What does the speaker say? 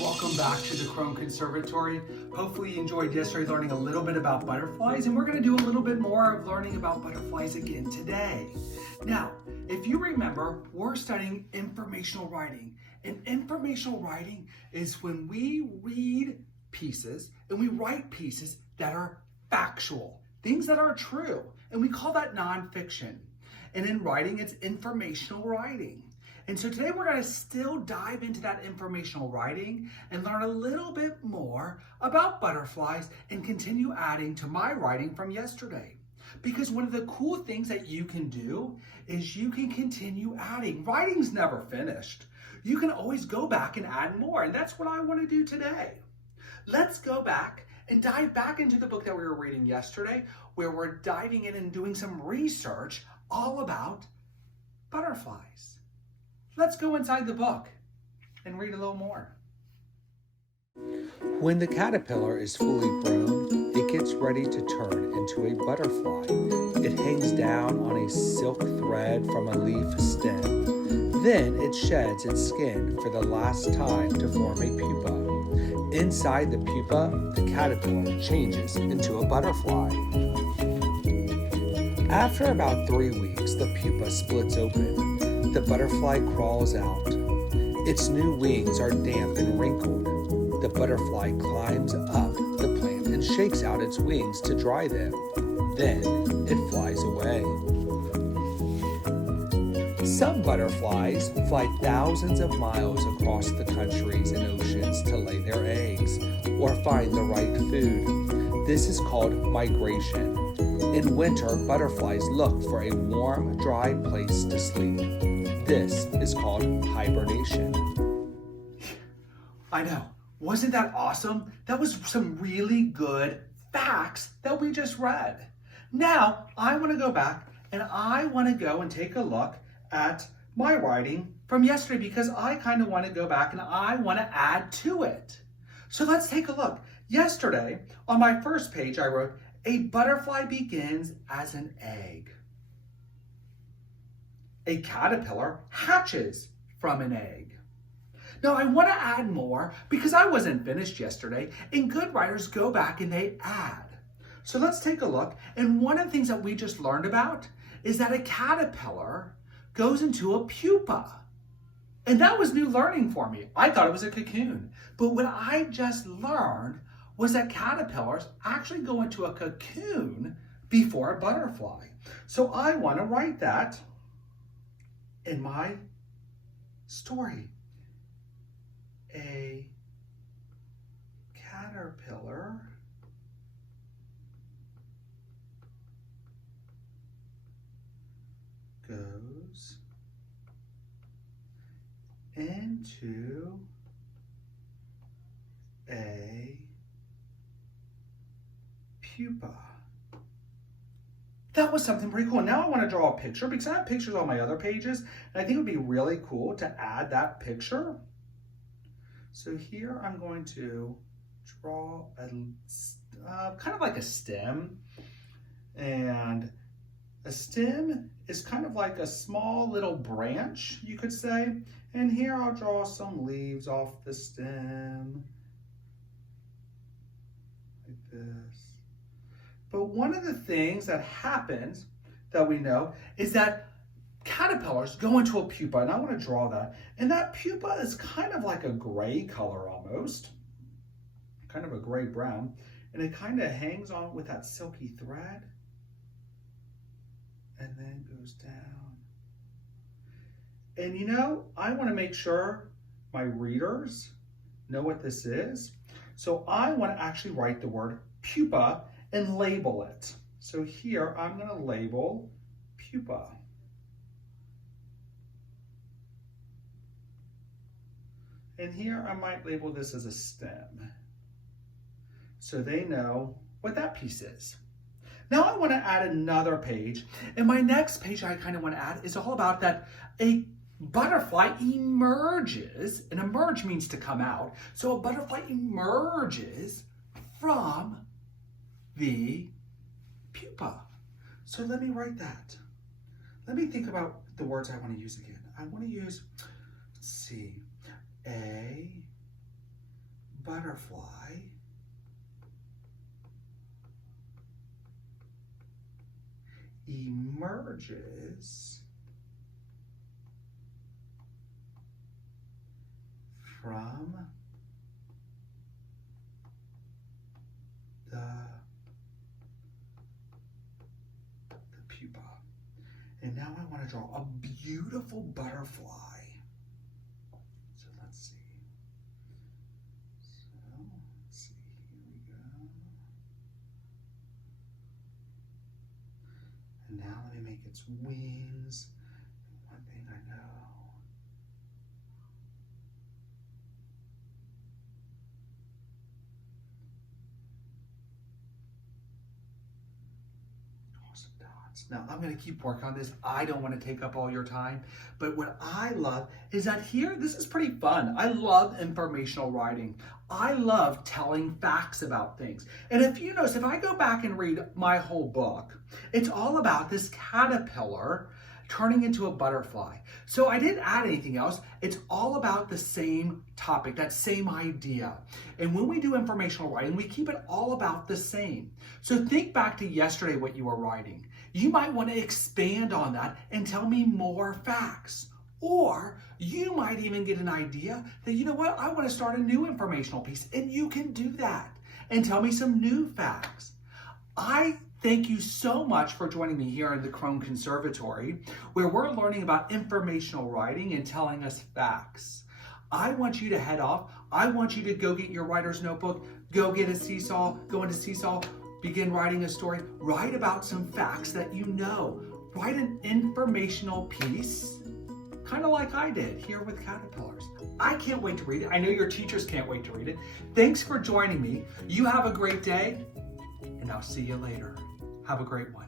Welcome back to the Chrome Conservatory. Hopefully you enjoyed yesterday learning a little bit about butterflies, and we're going to do a little bit more of learning about butterflies again today. Now, if you remember, we're studying informational writing. And informational writing is when we read pieces and we write pieces that are factual, things that are true, and we call that nonfiction. And in writing, it's informational writing. And so today we're going to still dive into that informational writing and learn a little bit more about butterflies and continue adding to my writing from yesterday. Because one of the cool things that you can do is you can continue adding. Writing's never finished. You can always go back and add more, and that's what I want to do today. Let's go back and dive back into the book that we were reading yesterday, where we're diving in and doing some research all about butterflies. Let's go inside the book and read a little more. When the caterpillar is fully grown, it gets ready to turn into a butterfly. It hangs down on a silk thread from a leaf stem. Then it sheds its skin for the last time to form a pupa. Inside the pupa, the caterpillar changes into a butterfly. After about 3 weeks, the pupa splits open. The butterfly crawls out. Its new wings are damp and wrinkled. The butterfly climbs up the plant and shakes out its wings to dry them. Then it flies away. Some butterflies fly thousands of miles across the countries and oceans to lay their eggs or find the right food. This is called migration. In winter, butterflies look for a warm, dry place to sleep. This is called hibernation. I know. Wasn't that awesome? That was some really good facts that we just read. Now, I want to go back and I want to go and take a look at my writing from yesterday because I kind of want to go back and I want to add to it. So let's take a look. Yesterday, on my first page, I wrote, "A butterfly begins as an egg. A caterpillar hatches from an egg." Now I want to add more because I wasn't finished yesterday, and good writers go back and they add. So let's take a look, and one of the things that we just learned about is that a caterpillar goes into a pupa. And that was new learning for me. I thought it was a cocoon. But what I just learned was that caterpillars actually go into a cocoon before a butterfly. So I want to write that in my story. A caterpillar goes into a pupa. That was something pretty cool. Now I want to draw a picture because I have pictures on my other pages, and I think it would be really cool to add that picture. So here I'm going to draw a kind of like a stem, and a stem is kind of like a small little branch, you could say. And here I'll draw some leaves off the stem, like this. But one of the things that happens that we know is that caterpillars go into a pupa, and I want to draw that. And that pupa is kind of like a gray color almost, kind of a gray brown, and it kind of hangs on with that silky thread and then goes down. And you know, I want to make sure my readers know what this is. So I want to actually write the word pupa and label it. So here I'm going to label pupa. And here I might label this as a stem, so they know what that piece is. Now I want to add another page, and my next page I kind of want to add is all about that a butterfly emerges, and emerge means to come out, so a butterfly emerges from the pupa. So let me write that. Let me think about the words I want to use again. I want to use, let's see, a butterfly emerges from the pupa. And now I want to draw a beautiful butterfly. So let's see. Here we go. And now let me make its wings. One thing I know. Now, I'm going to keep working on this. I don't want to take up all your time, but what I love is that here, this is pretty fun. I love informational writing. I love telling facts about things. And if you notice, if I go back and read my whole book, it's all about this caterpillar turning into a butterfly. So I didn't add anything else. It's all about the same topic, that same idea. And when we do informational writing, we keep it all about the same. So think back to yesterday what you were writing. You might want to expand on that and tell me more facts. Or you might even get an idea that, you know what, I want to start a new informational piece, and you can do that and tell me some new facts. I thank you so much for joining me here in the Crone Conservatory, where we're learning about informational writing and telling us facts. I want you to head off. I want you to go get your writer's notebook, go get a seesaw, go into Seesaw, begin writing a story, write about some facts that you know. Write an informational piece, kind of like I did here with caterpillars. I can't wait to read it. I know your teachers can't wait to read it. Thanks for joining me. You have a great day, and I'll see you later. Have a great one.